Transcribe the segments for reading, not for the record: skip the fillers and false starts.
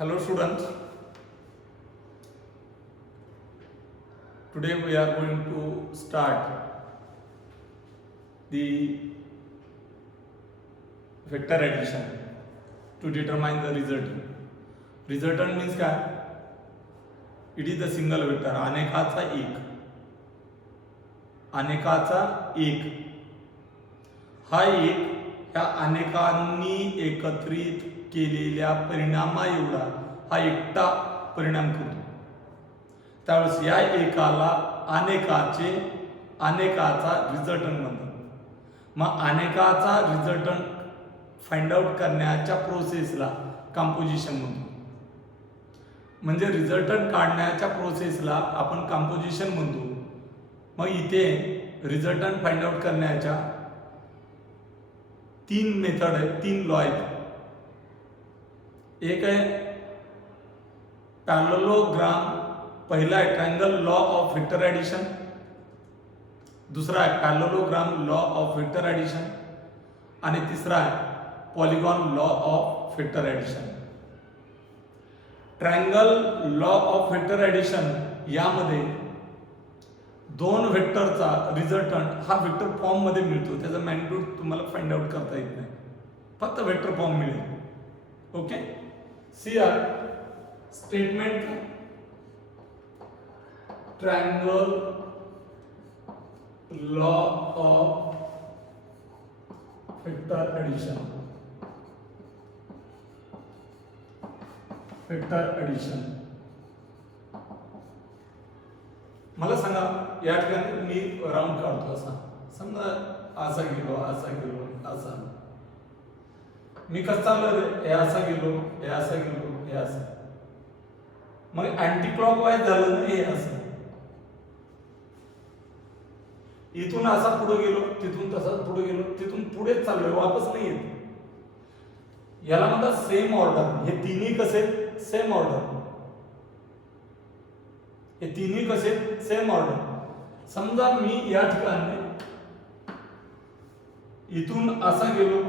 Hello students, today we are going to start the vector addition to determine the resultant. Resultant means काय? It is the single vector, अनेकाचा एक. अनेकाचा एक. हा एक या अनेकांनी एकत्रित केलेल्या परिणामा एवढा हा एकटा परिणाम करतो. त्यावेळेस या एकाला अनेकाचा रिझल्टंट म्हणतात. मग अनेकाचा रिझल्टंट फाइंड आउट करण्याच्या प्रोसेसला कंपोजिशन म्हणतो. म्हणजे रिझल्टंट काढण्याच्या प्रोसेसला आपण कंपोजिशन म्हणतो. मग इथे रिझल्टंट फाइंड आउट करण्याच्या 3 मेथड आहेत, 3 लॉ आहेत. एक आहे पॅरलेलोग्राम, पहिला आहे triangle law of vector addition, दुसरा आहे parallelogram law of vector addition आणि तिसरा आहे polygon law of vector addition. Triangle law of vector addition यामध्ये दोन वेक्टरचा रिझल्टंट हा वेक्टर फॉर्म मध्ये मिळतो. त्याचा मॅग्निट्यूड तुम्हाला फाइंड आउट करता येत नाही, फक्त वेक्टर फॉर्म मिळेल. Okay, see our statement triangle law of vector addition. मला सांगा, या ठिकाणी मी राऊंड काढतो असा, समजा असा गेलो असा. मी कसं चाललो रे, हे असा गेलो हे असं. मग अँटी क्लॉकवाईज झालं ना हे असं. इथून असा पुढे गेलो, तिथून तसाच पुढे गेलो, तिथून पुढेच चाललोय, वापस नाही येत. याला म्हणतात सेम ऑर्डर. हे तिन्ही कसे सेम ऑर्डर. हे तिन्ही कसे सेम ऑर्डर. समजा मी या ठिकाणी इथून असा गेलो,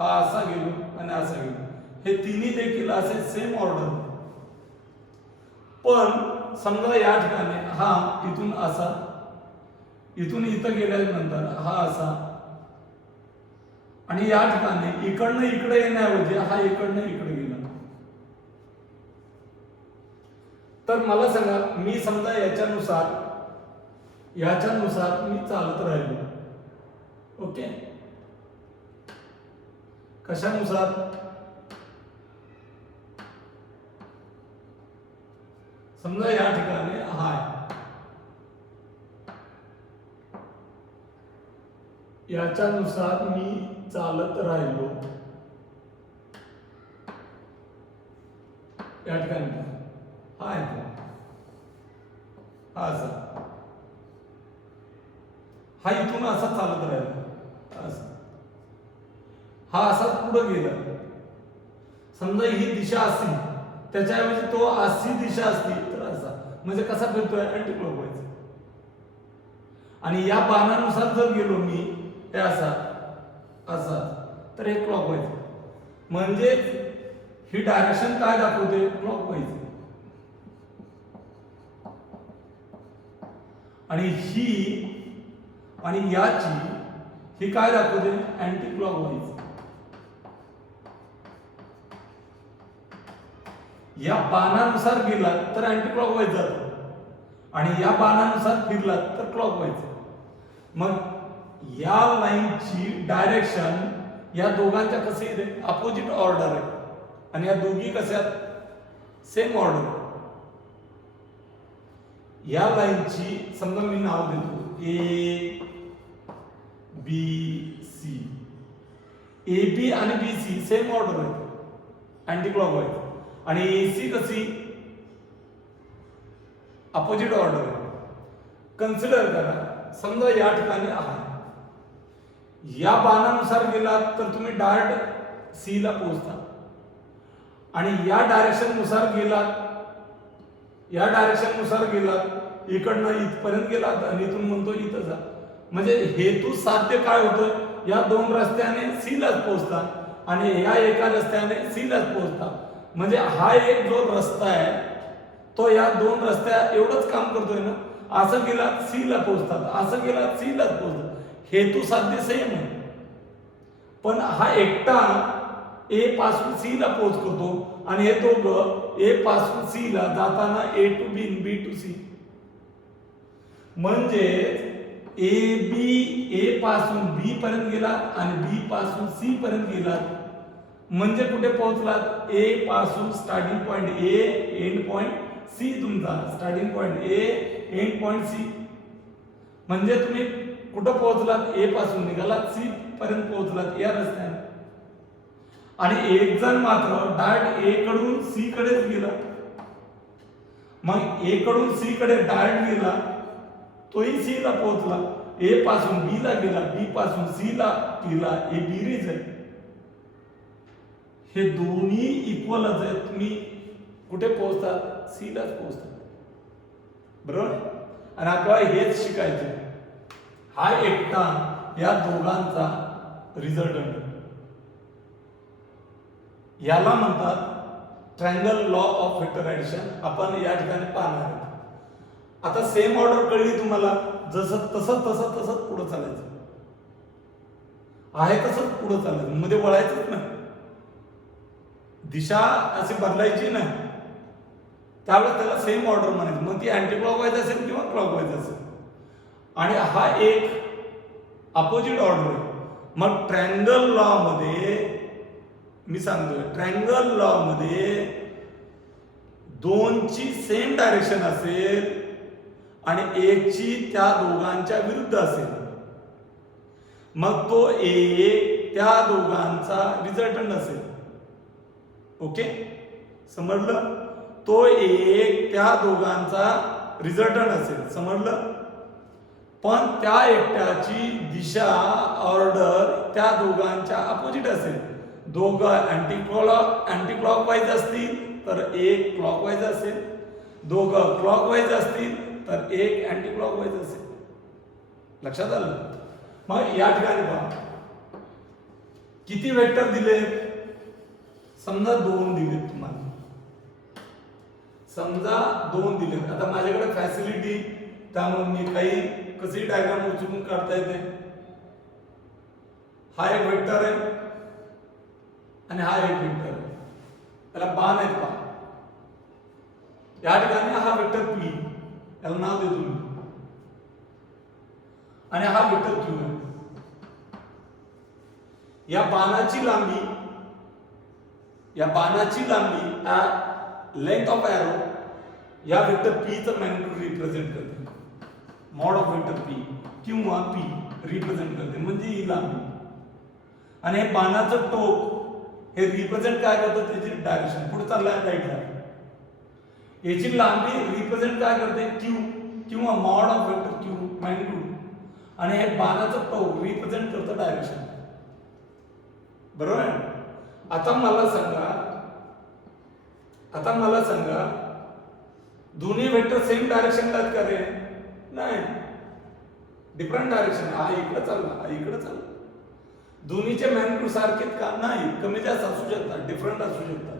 हा असा गेलो आणि असा गेलो. हे तिन्ही देखील असे सेम ऑर्डर. पण समजा या ठिकाणी हा इथून असा, इथून इथं गेल्यानंतर हा असा, आणि या ठिकाणी इकडनं इकडे येण्याऐवजी हा इकडनं इकडे गेला. तर मला सांगा, मी समजा याच्यानुसार मी चालत राहिलो. ओके, कशानुसार? समजा या ठिकाणी हा आहे, याच्यानुसार मी चालत राहिलो. या ठिकाणी हा आहे, हा असा, हा इथून असा चालत राहिला असं. हा असाच पुढे गेला. समजा ही दिशा असती, त्याच्याऐवजी तो अशी दिशा असती तर असा. म्हणजे कसा फिरतोय? Anti clockwise. आणि या बाणानुसार जर गेलो मी, हे असा तर हे क्लॉकवाईज. म्हणजे ही डायरेक्शन काय दाखवते? क्लॉकवाईज. आणि याची ही काय दाखवते? Anti clockwise. या बाणानुसार गेला तर अँटी क्लॉकवाईज जातो, आणि या बाणानुसार फिरला तर क्लॉकवाईज. मग या लाईनची डायरेक्शन या दोघांच्या कसे येते? अपोजिट ऑर्डर आहे. आणि या दोघी कशा? Same order. या लाईनची समजा मी नाव देतो ए बी सी. ए बी आणि बी सी सेम ऑर्डर आहे, अँटी क्लॉकवाईज. आणि ए सी कशी? अपोजिट ऑर्डर आहे. कन्सिडर करा, समजा या ठिकाणी आहे, या बाणानुसार गेलात तर तुम्ही डायरेक्ट सी ला पोहोचता. आणि या डायरेक्शन नुसार गेलात, इकडनं इथपर्यंत गेलात आणि इथून म्हणतो इथं जा. म्हणजे हेतू साध्य काय होतं? या दोन रस्त्याने सी लाच पोहोचता आणि या एका रस्त्याने सी लाच पोहोचता. म्हणजे हा एक जो रस्ता आहे तो या दोन रस्त्या एवढंच काम करतोय ना, असं गेला सी ला पोहोचतात, असं गेला सी ला पोहोचतात, हेतू साध्य सेम आहे. पण हा एकटा ए पासून सी ला पोहोच करतो आणि हे दोघं ए पासून सी ला जाताना A to B B to C. म्हणजे ए बी ए पासून बी पर्यंत गेला आणि बी पासून सी पर्यंत गेला. म्हणजे कुठे पोहोचलात? ए पासून starting point A, end point C. तुमचा starting point A, end point C. म्हणजे तुम्ही कुठं पोहोचलात? ए पासून निघालात सी पर्यंत पोहोचलात या रस्त्याने. आणि एक जण मात्र डायरेक्ट ए कडून सी कडेच गेला. मग ए कडून सी कडे डायरेक्ट गेला, तोही सी ला पोहोचला. ए पासून बी ला गेला, बी पासून सी ला गेला, ए बेरीज आहे. हे दोन्ही इक्वलच आहेत. तुम्ही कुठे पोहोचतात? सी लाच पोहोचतात, बरोबर. आणि आपल्याला हेच शिकायचं. हा एकटा या दोघांचा रिझल्टंट, याला म्हणतात triangle law of vector addition. आपण या ठिकाणी पाहणार आहोत. आता सेम ऑर्डर कळली तुम्हाला. जसं तसं तसं तसंच पुढे चालायचं आहे, तसंच पुढे चालायचं, मध्ये वळायचंच नाही. दिशा अशी बदलायची नाही. त्यावेळेस त्याला सेम ऑर्डर म्हणायचं. मग ती अँटी क्लॉकवाईज असेल किंवा क्लॉकवाईज असेल. आणि हा एक अपोजिट ऑर्डर आहे. मग ट्रायंगल लॉ मध्ये मी सांगतोय, ट्रायंगल लॉ मध्ये दोनची सेम डायरेक्शन असेल आणि एकची त्या दोघांच्या विरुद्ध असेल, मग तो एक त्या दोघांचा रिझल्टंट असेल. ओके, समजलं? तो एक त्या दोघांचा रिझल्टंट असेल, समजलं? पण त्या एकट्याची दिशा ऑर्डर त्या दोघांच्या अपोजिट असेल. दोघं अँटी क्लॉकवाईज असतील तर एक क्लॉकवाईज असेल, दोघं क्लॉकवाईज असतील तर एक अँटी क्लॉकवाईज असेल. लक्षात आलं? मग या ठिकाणी पहा किती वेक्टर दिले. समजा 2 दिले तुम्हाला, समजा 2 दिले. आता माझ्याकडे फॅसिलिटी, त्यामुळे मी काही कशी डायग्राम उचलून काढता येते. हा एक वेक्टर आहे आणि हा एक वेक्टर आहे. त्याला बाण आहेत पहा. या ठिकाणी हा वेक्टर पी, याला नाव देतो मी, आणि हा वेक्टर क्यू आहे. या बाणाची लांबी, या बाणाची लांबी लेंथ ऑफ एरो या वेक्टर पी चं मॅग्निट्यूड रिप्रेझेंट करते. मॉड ऑफ वेक्टर पी किंवा पी रिप्रेझेंट करते, म्हणजे ही लांबी. आणि हे बाणाचं टोक हे रिप्रेझेंट काय करतं? त्याची डायरेक्शन, पुढे चाललाय राईटला. याची लांबी रिप्रेझेंट काय करते? क्यू किंवा mod of vector Q magnitude. आणि हे बाणाचं टोक रिप्रेझेंट करतं डायरेक्शन, बरोबर आहे? आता मला सांगा दोन्ही वेक्टर सेम डायरेक्शनला आहेत का रे? नाही, डिफरंट डायरेक्शन. हा इकडे चालला, हा इकडे चालला. दोन्हीचे मॅग्निट्यूड सारखेच का? नाही, कमी जास्त असू शकतात, डिफरंट असू शकतात.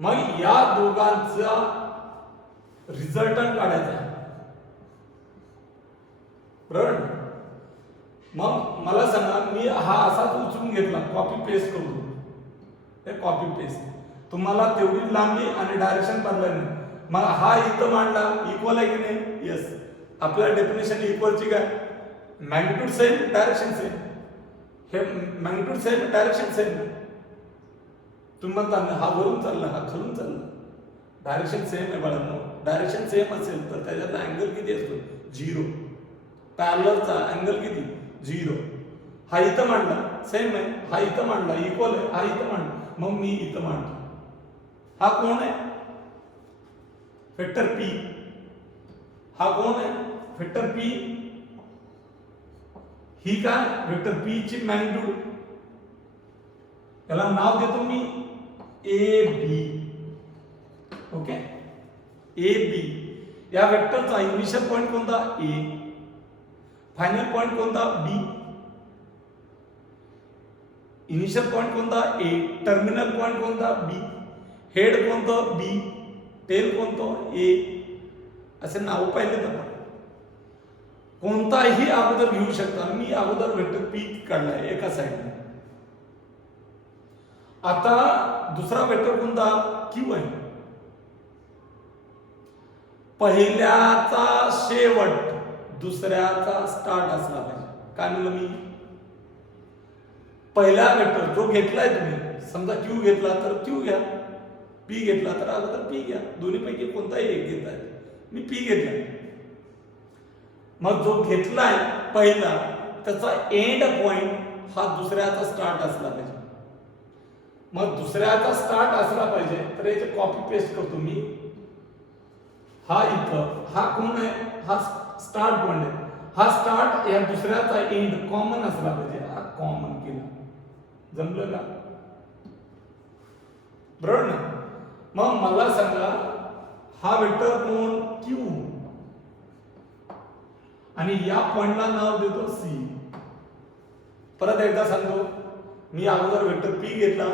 मग या दोघांचा रिझल्टंट काढायचा, बरोबर? मग मला सांगा, मी हा असाच उचलून घेतला, कॉपी पेस्ट करून, हे कॉपी पेस्ट, तुम्हाला तेवढी लांबी आणि डायरेक्शन बदलायला नाही. मग हा इथं मांडला, इक्वल आहे की नाही? येस. आपल्या डेफिनेशन इक्वलची काय? Magnitude same, direction same. हे मॅग्निट्यूड सेम, डायरेक्शन सेम. तुम्ही म्हणता हा वरून चालला, हा खालून चालला, डायरेक्शन सेम आहे बाळांनो. डायरेक्शन सेम असेल तर त्याच्यातला अँगल किती असतो? 0. पॅरललचा अँगल किती? 0. हा इथं मांडला, सेम आहे. हा इथं मांडला, इक्वल आहे. हा इथं मांडला, मग मी इथं मांडतो. हा कोण आहे? Vector P. हा कोण आहे? Vector P. ही काय? वेक्टर पी ची मॅग्निट्यूड. याला नाव देतो मी A B. Okay, A B. या वेक्टरचा इनिशियल पॉइंट कोणता? ए. फायनल पॉइंट कोणता? बी. इनिशियल पॉइंट कोणता ए, टर्मिनल पॉइंट कोणता बी, हेड कोणतं बी, टेल कोणतं ए, असे नाव पाहिले तर कोणताही अगोदर घेऊ शकता. मी अगोदर वेक्टर पी काढलाय एका साईडने. आता दुसरा वेक्टर कोणता क्यू आहे. पहिल्याचा शेवट दुसऱ्याचा स्टार्ट असला पाहिजे. काय म्हणलं मी, पहिला वेक्टर जो घेतलाय तुम्ही, समजा क्यू घेतला तर क्यू घ्या, पी घेतला तर अगोदर पी घ्या, दोन्हीपैकी कोणताही एक घेताय. मी पी घेतला. मग जो घेतलाय पहिला त्याचा एंड पॉइंट हा दुसऱ्याचा स्टार्ट असला पाहिजे. मग दुसऱ्याचा स्टार्ट असला पाहिजे तर याचे कॉपी पेस्ट करतो मी. हा इथं, हा कोण आहे, हा स्टार्ट पॉइंट आहे. हा स्टार्ट या दुसऱ्याचा एंड कॉमन असला पाहिजे. हा कॉमन केला. जमलं का, बरोबर ना. मग मला सांगा हा वेक्टर कोण क्यू, आणि या पॉइंटला नाव देतो सी. परत एकदा सांगतो, मी अगोदर वेक्टर पी घेतला,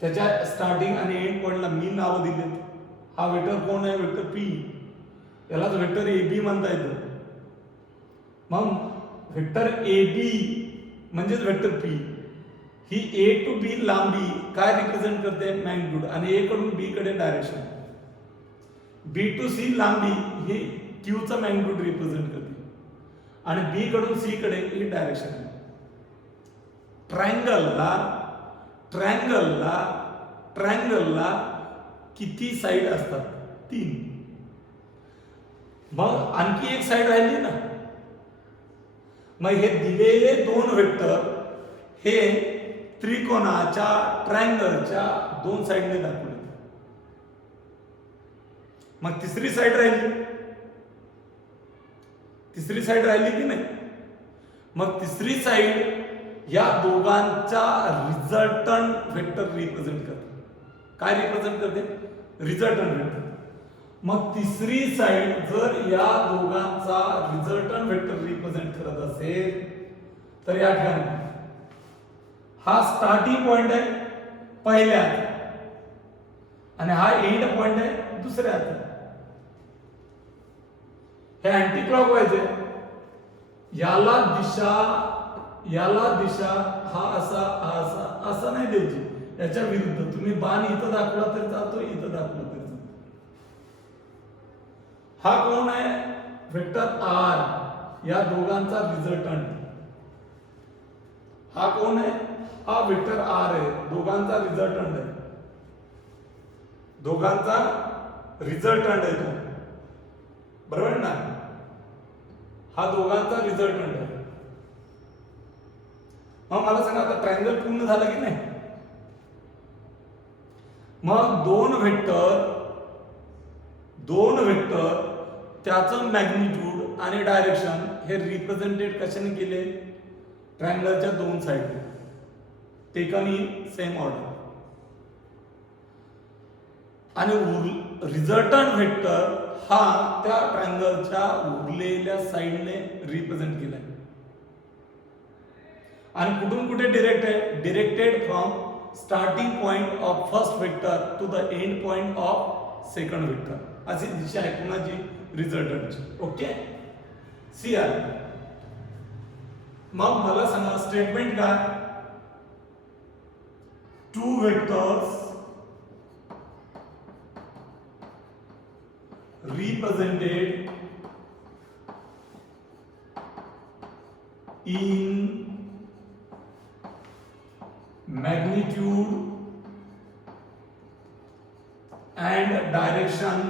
त्याच्या स्टार्टिंग आणि एंड पॉइंटला मी नाव दिले. हा वेक्टर कोण आहे, वेक्टर पी. यालाच वेक्टर ए बी म्हणता येतं. मग वेक्टर ए बी म्हणजेच वेक्टर पी. ही ए टू बी लांबी काय रिप्रेझेंट करते, मॅग्निट्यूड, आणि ए कडून बी कडे डायरेक्शन. बी टू सी लांबी ही क्यू चा मॅग्निट्यूड रिप्रेझेंट करते, आणि बी कडून सी कडे ही डायरेक्शन. ट्रायंगलला ट्रायंगलला ट्रायंगलला किती साइड असतात, 3. मग आणखी एक साइड राहिली ना. मग हे दिलेले दोन वेक्टर हे त्रिकोणाच्या ट्रायंगलच्या 2 साइडने दाखवले. मग तिसरी साइड राहिली, तिसरी साइड राहिली की नाही. मग तिसरी साइड या दोघांचा रिझल्टंट वेक्टर रिप्रेझेंट करते. काय रिप्रेझेंट करते, रिझल्टंट वेक्टर. मग तिसरी साइड जर या दोघांचा रिझल्टंट वेक्टर रिप्रेझेंट करत असेल तर या ठिकाणी हा स्टार्टिंग पॉइंट आहे पहिल्यात, आणि हा एंड पॉइंट आहे दुसऱ्यात. हे अँटी क्लॉकवाईज आहे. याला दिशा हा असा हा असा असा नाही द्यायची, याच्या विरुद्ध. तुम्ही बाण इथं दाखवला तरी चालतो, इथं दाखवला तरी चालतो. हा कोण आहे, वेक्टर आर, या दोघांचा रिझल्टंट. हा कोण आहे, हा वेक्टर आर आहे, दोघांचा रिझल्टंट आहे. दोघांचा रिझल्टंट आहे तो, बरोबर ना. हा दोघांचा रिझल्टंट आहे. मग मला सांगा आता ट्रायंगल पूर्ण झालं की नाही. मग दोन वेक्टर त्याचं मॅग्निट्यूड आणि डायरेक्शन हे रिप्रेझेंटेड कशाने केले, ट्रायंगलच्या 2 side taken in same order. आणि रिझल्टंट वेक्टर हा त्या ट्रायंगलच्या उरलेल्या साइडने रिप्रेझेंट केलाय. आणि कुठून कुठे डिरेक्ट आहे, directed from starting point of first vector to the end point of second vector. अशी दिशा आहे कुणाची, रिझल्टंटची. Okay, see R. मग मला सांगा स्टेटमेंट काय, 2 vectors represented in magnitude and direction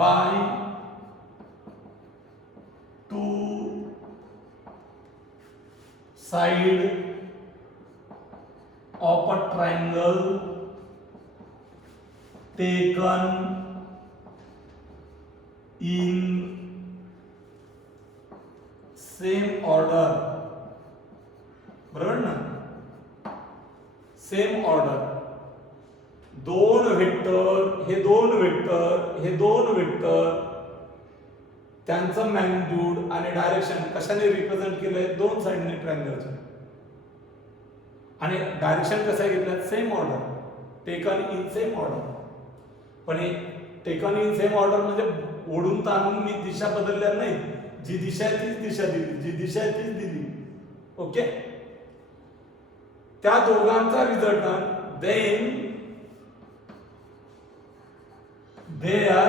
by 2 sides of a triangle taken in same order. बरोबर ना, सेम ऑर्डर. दोन वेक्टर त्यांचं मॅग्निट्यूड आणि डायरेक्शन कशाने रिप्रेझेंट केलंय? दोन साइडने ट्रायंगलचे. आणि डायरेक्शन कसं घेतलं? Same order, taken in same order. पण हे टेकन इन सेम ऑर्डर म्हणजे ओढून ताणून मी दिशा बदलल्या नाही. जी दिशा आहे तीच दिशा दिली, जी दिशा आहे तीच दिली. ओके. त्या दोघांचा resultant then their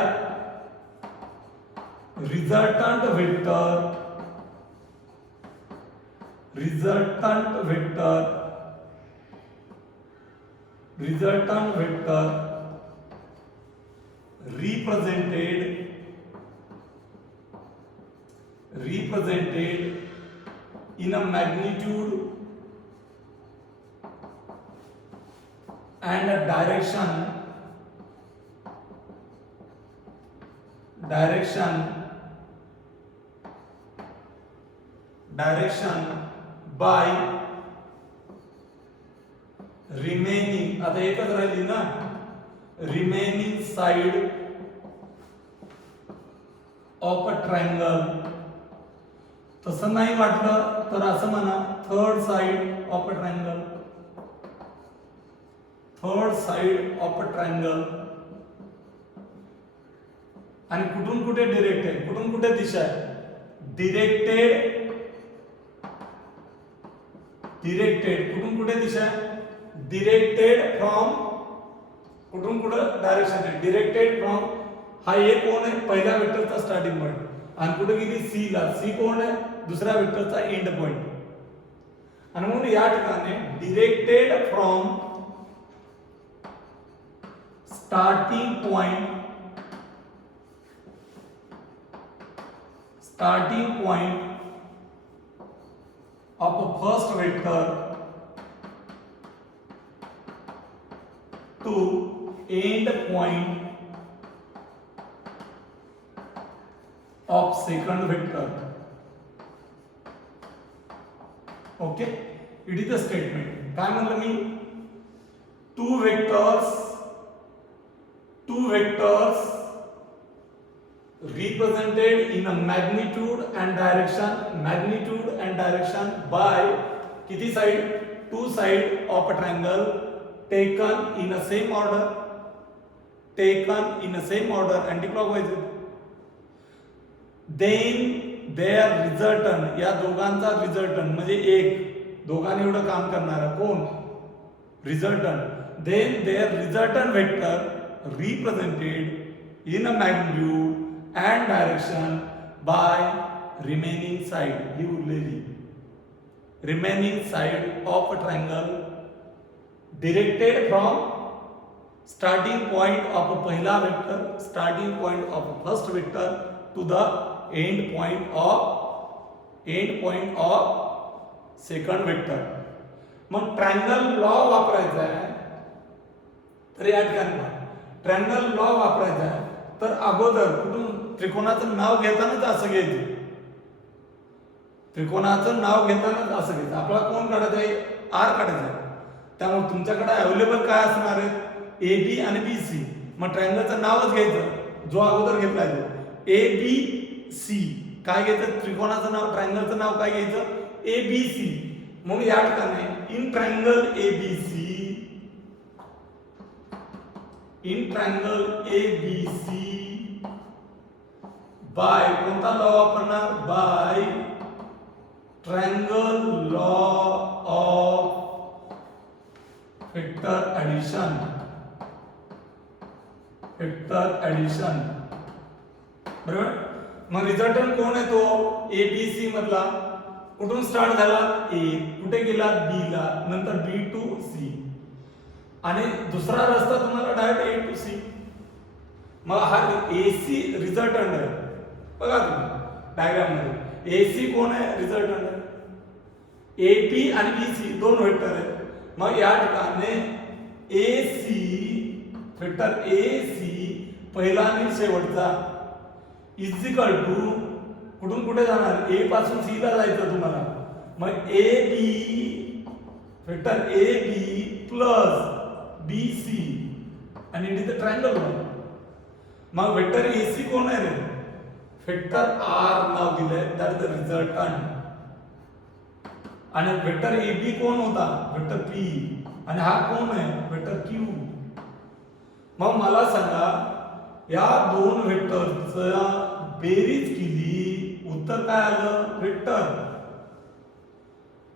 resultant vector represented in a magnitude and a direction by remaining, आता एकच राहिली ना, remaining side of a triangle. तसं नाही वाटलं तर असं म्हणा, third side of a triangle. Third side of a triangle. आणि कुठून कुठे डिरेक्टेड, कुठून कुठे दिशा आहे? डिरेक्टेड कुठून कुठे दिशा आहे? डिरेक्टेड फ्रॉम, कुठून कुठे डायरेक्शन आहे? Directed from. हा ए कोण आहे? पहिल्या वेक्टरचा स्टार्टिंग पॉइंट. आणि कुठे गेली? सी ला. सी कोण आहे? दुसऱ्या वेक्टरचा एंड पॉइंट. आणि म्हणून या ठिकाणी directed from starting point of a first vector to end point of second vector. Okay, it is the statement. काय म्हणलं मी? two vectors represented in a magnitude and direction by किती side? Two side of a triangle taken in a same order anti-clockwise. Then their resultant, या दोघांचा resultant म्हणजे एक, दोघांनी एवढं काम करणारा कोण? Resultant. Then their resultant vector represented in a magnitude and direction by remaining side, ही उरलेली remaining side of a triangle directed from starting point of a पहिला vector, starting point of a first vector to the end point of second vector. मग triangle law वापरायचा आहे. तर या ठिकाणी triangle law वापरायचा आहे तर अगोदर कुठून त्रिकोणाचं नाव घेतानाच असं घ्यायचं. त्रिकोणाचं नाव घेतानाच असं घ्यायचं. आपल्याला कोण काढायचं आहे? आर काढायचं आहे. त्यामुळे तुमच्याकडे अवेलेबल काय असणार आहे? ए बी आणि बी सी. मग ट्रायंगलचं नावच घ्यायचं जो अगोदर घेतला आहे तो ए बी सी. काय घ्यायचं? त्रिकोणाचं नाव, ट्रायंगलचं नाव काय घ्यायचं? A B C. म्हणून या ठिकाणी in triangle A B C, in triangle A B C by कोणता लॉ वापरणार? By triangle law of vector addition. बरोबर. मग रिझल्टंट कोण आहे तो? ए बी सी मधला. कुठून स्टार्ट झाला? ए. कुठे गेला? बी ला. नंतर बी टू सी. आणि दुसरा रस्ता तुम्हाला डायरेक्ट ए टू सी. मग हा ए सी रिझल्टंट आहे. बघा तुम्ही डायग्राम मध्ये ए सी कोण आहे? रिझल्टंट आहे. ए बी आणि बी सी दोन वेक्टर आहेत. मग या ठिकाणी ए सी वेक्टर ए सी पहिला आणि शेवटचा इज इक्वल टू कुठून कुठे जाणार? ए पासून सी ला जायचं तुम्हाला. मग A B vector A B plus B C आणि it is the triangle one. मग वेक्टर ए सी कोण आहे रे? वेक्टर आर नाव दिलंय, दॅट इज द रिझल्टंट. आणि वेक्टर ए बी कोण होता? Vector P. आणि हा कोण आहे? Vector Q. मग मला सांगा, या दोन वेक्टरचा बेरीज केली, उत्तर काय आलं? वेक्टर.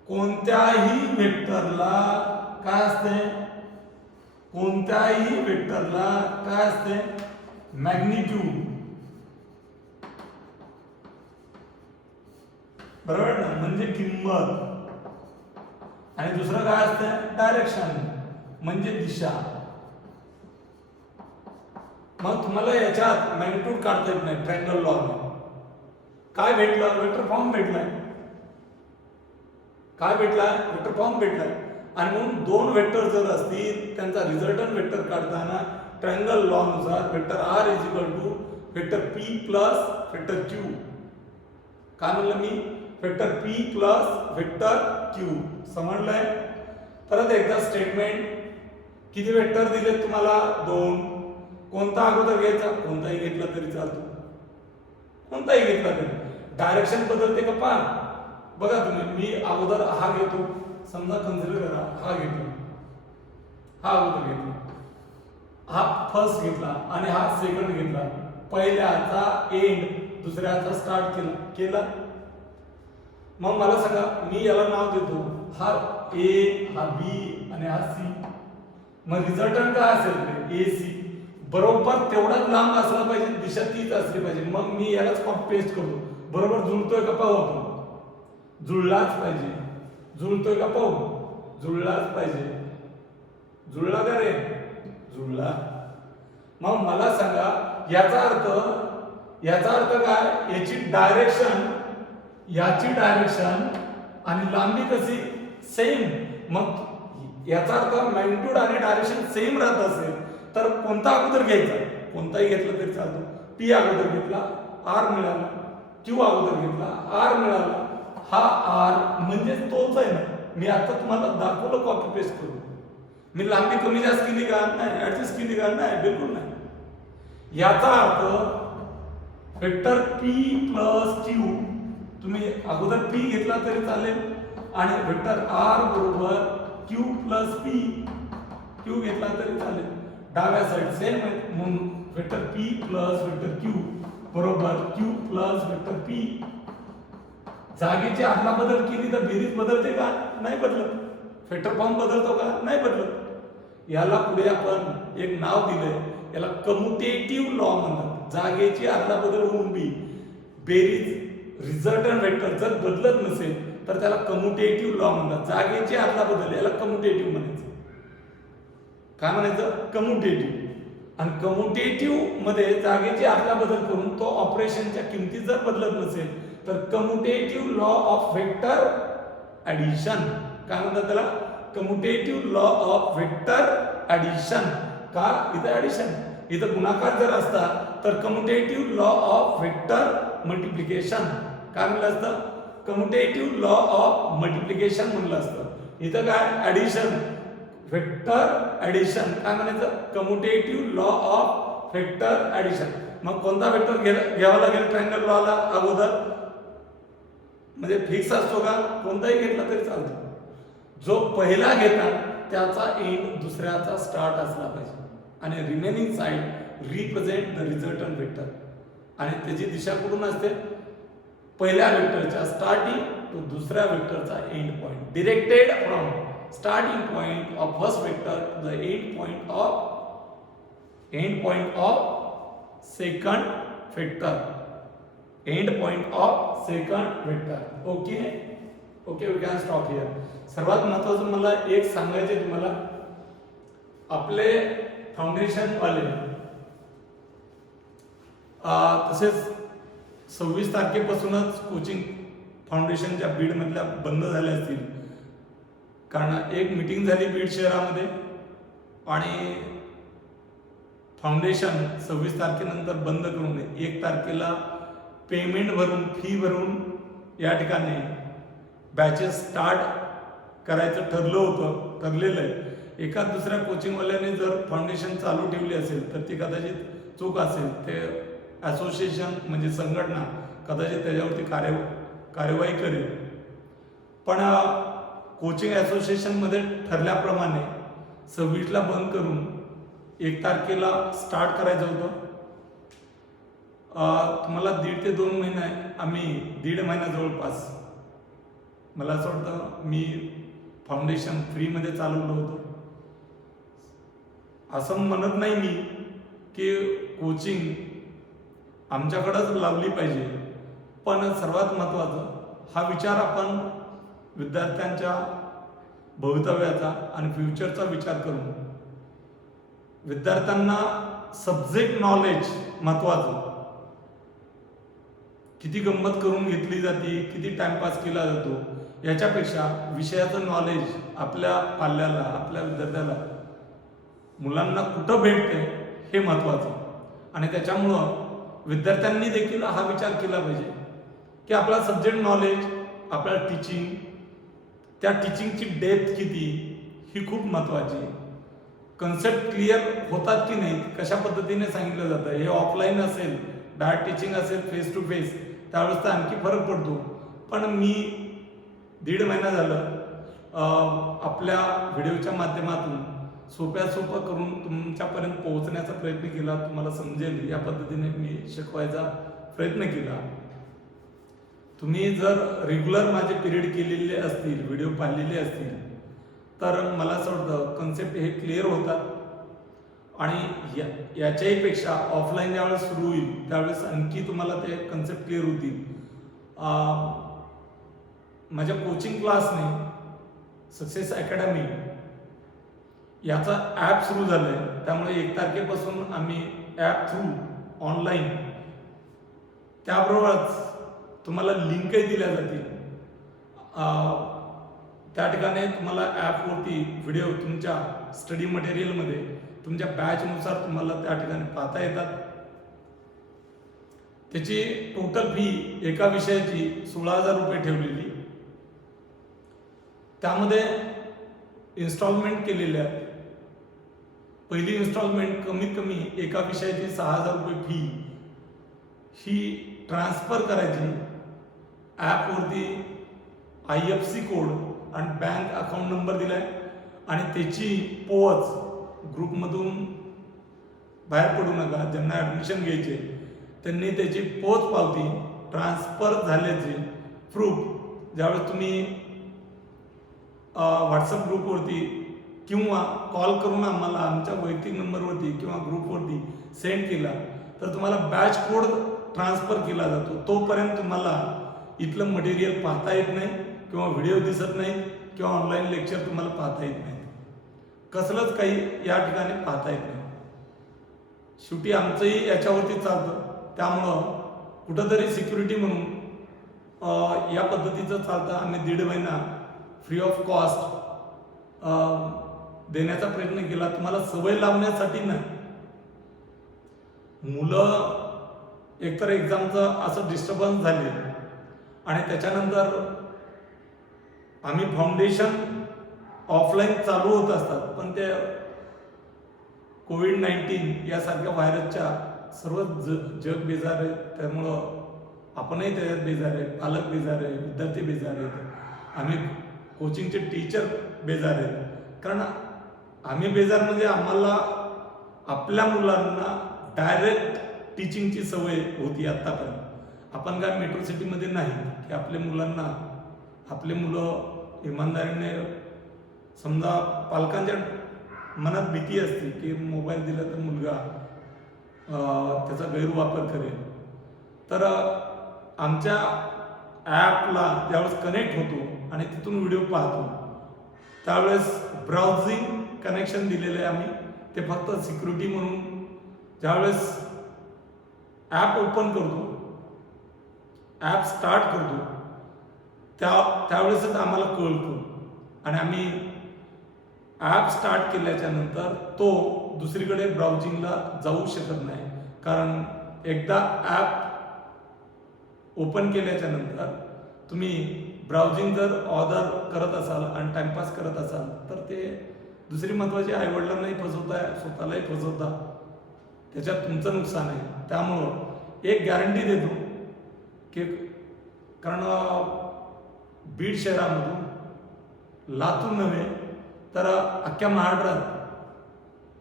कोणत्याही वेक्टरला काय असते? कोणत्याही वेक्टरला काय असते? मॅग्निट्यूड. बरोबर ना? म्हणजे किंमत. आणि दुसरं काय असतं? डायरेक्शन, म्हणजे दिशा. मग तुम्हाला याच्यात मॅग्निट्यूड काढता येत नाही ट्रायंगल लॉ ने. काय भेटलं? वेक्टर फॉर्म भेटलाय. काय भेटलाय? Vector form भेटलाय. आणि म्हणून दोन वेक्टर जर असतील, त्यांचा रिझल्टंट वेक्टर काढताना ट्रायंगल लॉ नुसार vector R is equal to vector P plus vector Q. काय म्हणलं मी? Vector P plus vector Q. समजलंय? परत एकदा स्टेटमेंट. किती वेक्टर दिले तुम्हाला? दोन. कोणता अगोदर घ्यायचा? कोणताही घेतला तरी चालतो, कोणताही घेतला तरी. डायरेक्शन बदलते का? पहा बघा तुम्ही, मी अगोदर हा घेतो, समजा कन्सिडर करा, हा घेतो, हा अगोदर घेतला, हा फर्स्ट घेतला आणि हा सेकंड घेतला. पहिल्याचा एंड, दुसऱ्याचा स्टार्ट केला. मग मला सांगा, मी याला नाव देतो, हा ए, हा बी आणि हा सी. मग रिझल्टंट काय असेल? ए सी. बरोबर तेवढाच लांब असला पाहिजे, दिशा तीच असली पाहिजे. मग मी यालाच कॉपी पेस्ट करतो. बरोबर जुळतोय का पाहू आपण? जुळलाच पाहिजे. जुळतोय का पाहू? जुळलाच पाहिजे. जुळला का रे? जुळला. मग मला सांगा, याचा अर्थ काय? याची डायरेक्शन, याची डायरेक्शन आणि लांबी कशी? सेम. मग याचा अर्थ मॅग्निट्यूड आणि डायरेक्शन सेम राहत असेल तर कोणता अगोदर घ्यायचा? कोणताही घेतला तरी चालतो. पी अगोदर घेतला, आर मिळाला. क्यू अगोदर घेतला, आर मिळाला. हा आर म्हणजे तोच आहे ना. मी आता तुम्हाला दाखवलं कॉपी पेस्ट करून. मी लांबी कमी जास्त केली का? नाही. ऍडजस्ट केली का? नाही, बिलकुल नाही. याचा अर्थ वेक्टर पी प्लस क्यू, तुम्ही अगोदर पी घेतला तरी चालेल आणि वेक्टर आर बरोबर क्यू प्लस पी, क्यू घेतला तरी चालेल. डाव्या साइड सेम आहे म्हणून vector P plus vector Q बरोबर क्यू प्लस वेक्टर पी. जागेची आदला बदल केली तर बेरीज बदलते का? नाही बदलत. वेक्टर फॉर्म बदलतो का? नाही बदलत. याला पुढे आपण एक नाव दिलंय, याला कम्युटेटिव्ह लॉ म्हणतात. जागेची आदला बदल होऊन बी बेरीज रिझल्टंट वेक्टर जर बदलत नसेल तर त्याला कम्युटेटिव्ह लॉ म्हणतात. जागेची आदला बदल याला कम्युटेटिव्ह म्हणायचं. काय म्हणायचं? कम्युटेटिव्ह. आणि कम्युटेटिव्ह मध्ये जागेची आदला बदल करून तो ऑपरेशनच्या किमती जर बदलत नसेल तर commutative law of vector addition. काय म्हणतात त्याला? Commutative law of vector addition. का? इथं ऍडिशन, इथं गुणाकार जर असता तर commutative law of vector multiplication. काय म्हणलं असतं? कम्युटेटिव्ह लॉ ऑफ मल्टिप्लिकेशन म्हणलं असतं. इथं काय? Addition, vector addition. काय म्हणायचं? Commutative law of vector addition. मग कोणता वेक्टर घ्यावा लागेल ट्रायंगल लॉला अगोदर? म्हणजे फिक्स असतो का? कोणताही घेतला तरी चालतो. जो पहिला घेतात त्याचा एंड दुसऱ्याचा स्टार्ट असला पाहिजे आणि remaining side represent the resultant vector. आणि त्याची दिशा कुठून असते? पहिल्या वेक्टरच्या स्टार्टिंग टू दुसऱ्या वेक्टरचा end point. Directed from starting point of first vector to the end point of second vector. End point of second vector. Okay, we can stop here. सर्वात महत्त्वाचं मला एक सांगायचे तुम्हाला, आपले फाउंडेशन वाले तसेच 26 तारखेपासूनच कोचिंग फाउंडेशनच्या बीड मधल्या बंद झाल्या असतील. कारण एक मीटिंग झाली बीड शहरामध्ये आणि फाउंडेशन 26 तारखेनंतर बंद करून 1 तारखेला पेमेंट भरून, फी भरून या ठिकाणी बॅचेस स्टार्ट करायचं ठरलेलं आहे. एका दुसऱ्या कोचिंगवाल्याने जर फाउंडेशन चालू ठेवली असेल तर ती कदाचित चूक असेल. ते असोसिएशन म्हणजे संघटना कदाचित त्याच्यावरती कार्यवाही करेल. पण कोचिंग असोसिएशनमध्ये ठरल्याप्रमाणे 26ला बंद करून 1 तारखेला स्टार्ट करायचं होतं. तुम्हाला 1.5 ते 2 महिने आम्ही 1.5 महिना जवळपास मला असं वाटतं मी फाउंडेशन फ्रीमध्ये चालवलं होतं. असं म्हणत नाही मी की कोचिंग आमच्याकडंच लावली पाहिजे, पण सर्वात महत्त्वाचं हा विचार आपण विद्यार्थ्यांच्या भवितव्याचा आणि फ्युचरचा विचार करून विद्यार्थ्यांना सब्जेक्ट नॉलेज महत्त्वाचं, किती गंमत करून घेतली जाते, किती टाइमपास केला जातो, याच्यापेक्षा विषयाचं नॉलेज आपल्या पाल्याला, आपल्या विद्यार्थ्याला, मुलांना कुठं भेटते हे महत्त्वाचं. आणि त्याच्यामुळं विद्यार्थ्यांनी देखील हा विचार केला पाहिजे की आपला सब्जेक्ट नॉलेज, आपल्या टीचिंग, त्या टीचिंगची डेप्थ किती ही खूप महत्त्वाची आहे. कन्सेप्ट क्लिअर होतात की नाही, कशा पद्धतीने सांगितलं जातं, हे ऑफलाईन असेल, डायरेक्ट टीचिंग असेल, फेस टू फेस, त्यावेळेस तर आणखी फरक पडतो. पण मी 1.5 महिना झालं आपल्या व्हिडिओच्या माध्यमातून सोपं करून तुमच्यापर्यंत पोहोचण्याचा प्रयत्न केला. तुम्हाला समजेल या पद्धतीने मी शिकवायचा प्रयत्न केला. तुम्ही जर रेग्युलर माझे पिरियड केलेले असतील, व्हिडिओ पाहिलेले असतील, तर मला असं वाटतं कन्सेप्ट हे क्लिअर होतात. आणि याच्याही पेक्षा ऑफलाईन ज्यावेळेस सुरू होईल त्यावेळेस आणखी तुम्हाला ते कन्सेप्ट क्लिअर होतील. माझ्या कोचिंग क्लासने सक्सेस अकॅडमी याचा ॲप सुरू झालं आहे. त्यामुळे 1 तारखेपासून आम्ही ॲप थ्रू ऑनलाईन, त्याबरोबरच तुम्हाला लिंकही दिल्या जातील. त्या ठिकाणी तुम्हाला ॲपवरती व्हिडिओ तुमच्या स्टडी मटेरियलमध्ये तुमच्या बॅचनुसार तुम्हाला त्या ठिकाणी पाहता येतात. त्याची टोटल फी एका विषयाची 16,000 रुपये ठेवलेली. त्यामध्ये इन्स्टॉलमेंट केलेल्या आहेत. पहिली इन्स्टॉलमेंट कमीत कमी एका विषयाची 6,000 रुपये फी ही ट्रान्सफर करायची. ॲपवरती IFC कोड आणि बँक अकाउंट नंबर दिलाय आणि त्याची पोच ग्रुपमधून बाहेर पडू नका. ज्यांना ॲडमिशन घ्यायचे त्यांनी त्याची पोच पावती, ट्रान्सफर झाल्याचे प्रूफ ज्यावेळेस तुम्ही व्हॉट्सअप ग्रुपवरती किंवा कॉल करून आम्हाला आमच्या वैयक्तिक नंबरवरती किंवा ग्रुपवरती सेंड केला तर तुम्हाला बॅच कोड ट्रान्सफर केला जातो. तोपर्यंत तुम्हाला इथलं मटेरियल पाहता येत नाही किंवा व्हिडिओ दिसत नाही किंवा ऑनलाईन लेक्चर तुम्हाला पाहता येत नाही. कसलंच काही या ठिकाणी पाहता येत नाही. शेवटी आमचंही याच्यावरती चालतं. त्यामुळं कुठंतरी सिक्युरिटी म्हणून या पद्धतीचं चालतं. आम्ही 1.5 महिना फ्री ऑफ कॉस्ट देण्याचा प्रयत्न केला. तुम्हाला सवय लावण्यासाठी नाही. मुलं एकतर एक्झामचं असं डिस्टर्बन्स झाले आणि त्याच्यानंतर आम्ही फाउंडेशन ऑफलाईन चालू होत असतात, पण ते कोविड-19 यासारख्या व्हायरसच्या सर्व जग बेजार आहे. त्यामुळं आपणही त्याच्यात बेजार आहे, पालक बेजार आहे, विद्यार्थी बेजार आहेत, आम्ही कोचिंगचे टीचर बेजार आहेत. कारण आम्ही बेजार म्हणजे आम्हाला आपल्या मुलांना डायरेक्ट टीचिंगची सवय होती आत्तापर्यंत. आपण काय मेट्रो सिटीमध्ये नाही की आपले मुलं इमानदारीने, समजा पालकांच्या मनात भीती असते की मोबाईल दिला तर मुलगा त्याचा गैरवापर करेल. तर आमच्या ॲपला ज्यावेळेस कनेक्ट होतो आणि तिथून व्हिडिओ पाहतो त्यावेळेस ब्राउझिंग कनेक्शन दिलेलं आहे आम्ही. ते फक्त सिक्युरिटी म्हणून ज्यावेळेस ॲप ओपन करतो, ॲप स्टार्ट करतो त्यावेळेसच आम्हाला कळतो. आणि आम्ही ॲप स्टार्ट केल्याच्या नंतर तो दुसरीकडे ब्राउझिंगला जाऊ शकत नाही. कारण एकदा ॲप ओपन केल्याच्या नंतर तुम्ही ब्राउझिंग जर ऑर्डर करत असाल आणि टाइमपास करत असाल तर ते दुसरी महत्त्वाची, आईवडिलांनाही फसवताय, स्वतःलाही फसवता, त्याच्यात तुमचं नुकसान आहे. त्यामुळं एक गॅरंटी देतो की कारण बीड शहरामधून लातूर नव्हे तर अख्ख्या महाराष्ट्रात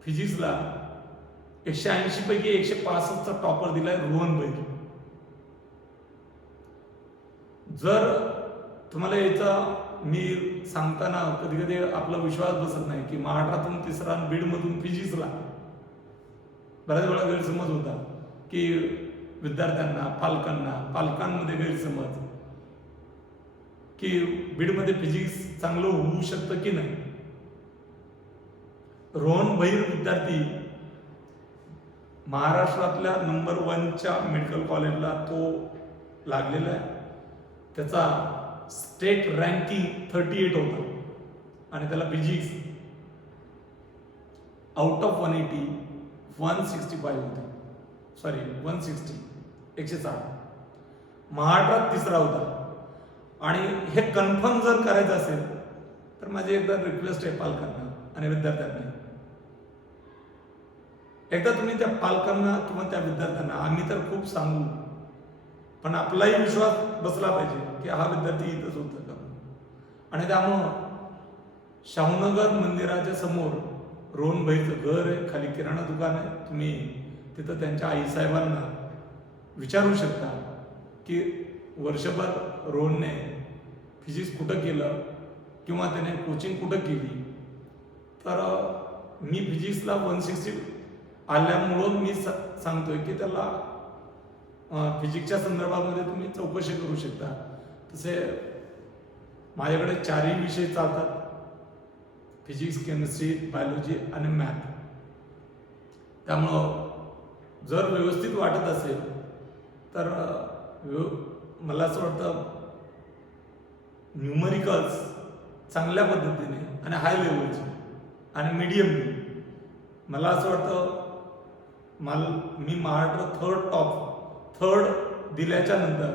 फिजिक्सला 180 पैकी 165चा टॉपर दिलाय रोहन बैल. जर तुम्हाला याचा मी सांगताना कधी कधी आपला विश्वास बसत नाही की महाराष्ट्रातून तिसरा आणि बीडमधून फिजिक्सला बऱ्याच वेळा गैरसमज होता की विद्यार्थ्यांना पालकांमध्ये गैरसमज की बीडमध्ये फिजिक्स चांगलं होऊ शकतं की नाही. रोहन भैर विद्यार्थी महाराष्ट्रातल्या नंबर 1च्या मेडिकल कॉलेजला तो लागलेला आहे. त्याचा स्टेट रँकिंग 38 होता आणि त्याला फिजिक्स आउट ऑफ 180 165 होते. सॉरी 160 160 महाराष्ट्रात तिसरा होता. आणि हे कन्फर्म जर करायचं असेल तर माझी एकदा रिक्वेस्ट आहे पालकांना आणि विद्यार्थ्यांना, एकदा तुम्ही त्या पालकांना किंवा त्या विद्यार्थ्यांना, आम्ही तर खूप सांगू पण आपलाही विश्वास बसला पाहिजे की हा विद्यार्थी इथंच होता का. आणि त्यामुळं शाहूनगर मंदिराच्या समोर रोहन भाईचं घर आहे, खाली किराणा दुकान आहे. तुम्ही तिथं त्यांच्या आईसाहेबांना विचारू शकता की वर्षभर रोहनने फिजिक्स कुठं केलं किंवा त्याने कोचिंग कुठं केली. तर मी फिजिक्सला 160 आल्यामुळं मी सांगतोय की त्याला फिजिक्सच्या संदर्भामध्ये तुम्ही चौकशी करू शकता. तसे माझ्याकडे 4ही विषय चालतात, फिजिक्स, केमिस्ट्री, बायोलॉजी आणि मॅथ. त्यामुळं जर व्यवस्थित वाटत असेल तर मला असं वाटतं न्यूमरिकल्स चांगल्या पद्धतीने आणि हाय लेवलचे आणि मीडियम, मला असं वाटतं मी महाराष्ट्र थर्ड दिल्याच्या नंतर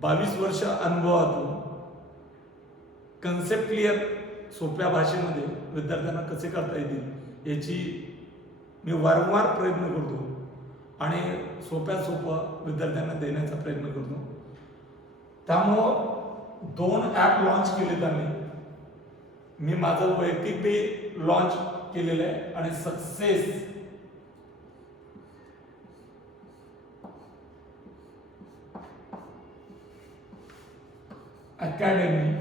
22 वर्ष अनुभवातून कन्सेप्ट क्लिअर सोप्या भाषेमध्ये विद्यार्थ्यांना कसे करता येतील याची मी वारंवार प्रयत्न करतो आणि सोपं विद्यार्थ्यांना देण्याचा प्रयत्न करतो. त्यामुळं 2 ॲप लॉन्च केलेत आम्ही. मी माझं वैयक्तिक ते लॉन्च केलेलं आहे आणि सक्सेस अकॅडमी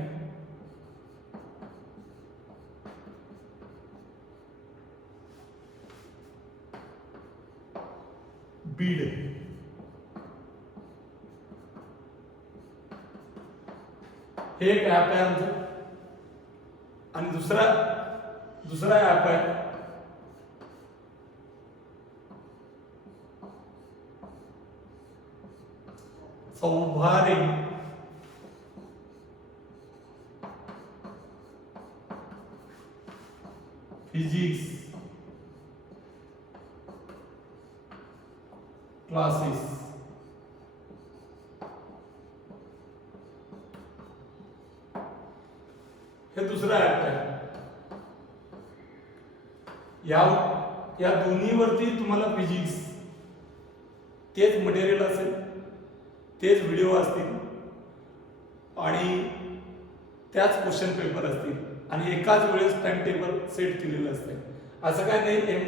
बीड हे एक ॲप आहे आमचं. आणि दुसरा ॲप आहे सौभारे फिजिक्स क्लासेस. हे दुसरं ॲप आहे. या दोन्हीवरती तुम्हाला फिजिक्स तेच मटेरियल असेल, तेच व्हिडिओ असतील आणि त्याच क्वेश्चन पेपर असतील आणि एकाच वेळेस टाइम टेबल सेट केलेलं असते. असं काय नाही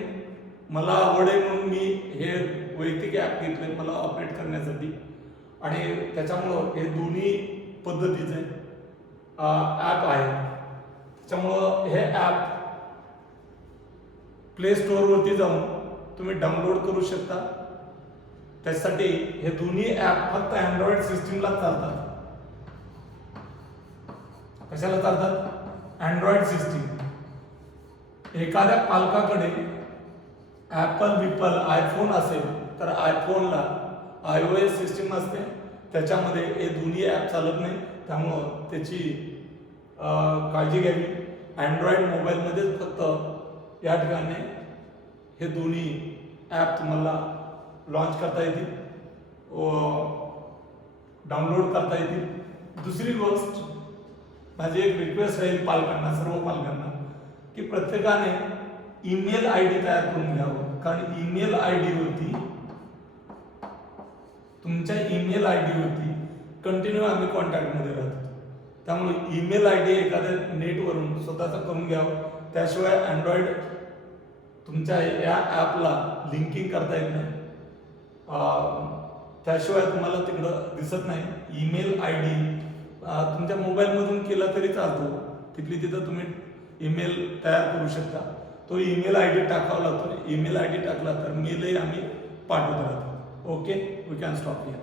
मला आवड आहे म्हणून मी हे वैयक्तिक ॲप घेतले मला ऑपरेट करण्यासाठी आणि त्याच्यामुळं हे दोन्ही पद्धतीचे ॲप आहेत. त्याच्यामुळं हे ॲप प्ले स्टोअरवरती जाऊन तुम्ही डाउनलोड करू शकता. त्यासाठी हे दोन्ही ॲप फक्त अँड्रॉइड सिस्टीमला चालतात. कशाला चालतात? Android system. एखाद्या पालकाकडे ॲपल आयफोन असेल तर आयफोनला iOS सिस्टीम असते, त्याच्यामध्ये हे दोन्ही ॲप चालत नाही. त्यामुळं त्याची काळजी घ्यावी. अँड्रॉइड मोबाईलमध्येच फक्त या ठिकाणी हे दोन्ही ॲप तुम्हाला लॉन्च करता येतील, डाउनलोड करता येतील. दुसरी गोष्ट माझी एक रिक्वेस्ट राहील पालकांना, सर्व पालकांना, की प्रत्येकाने ईमेल ID तयार करून घ्यावं. कारण ईमेल ID वरती तुमच्या ईमेल आय डीवरती कंटिन्यू आम्ही कॉन्टॅक्टमध्ये राहतो. त्यामुळे ईमेल आय डी एखाद्या नेटवरून स्वतःचा करून घ्यावं. त्याशिवाय अँड्रॉइड तुमच्या या ॲपला लिंकिंग करता येत नाही. त्याशिवाय तुम्हाला तिकडं दिसत नाही. ईमेल आय डी तुमच्या मोबाईलमधून केला तरी चालतो. तिथली तिथं तुम्ही ईमेल तयार करू शकता. तो ईमेल आय डी टाकावा लागतो. ईमेल आय डी टाकला तर मेलही आम्ही पाठवत राहतो. Okay, we can stop here.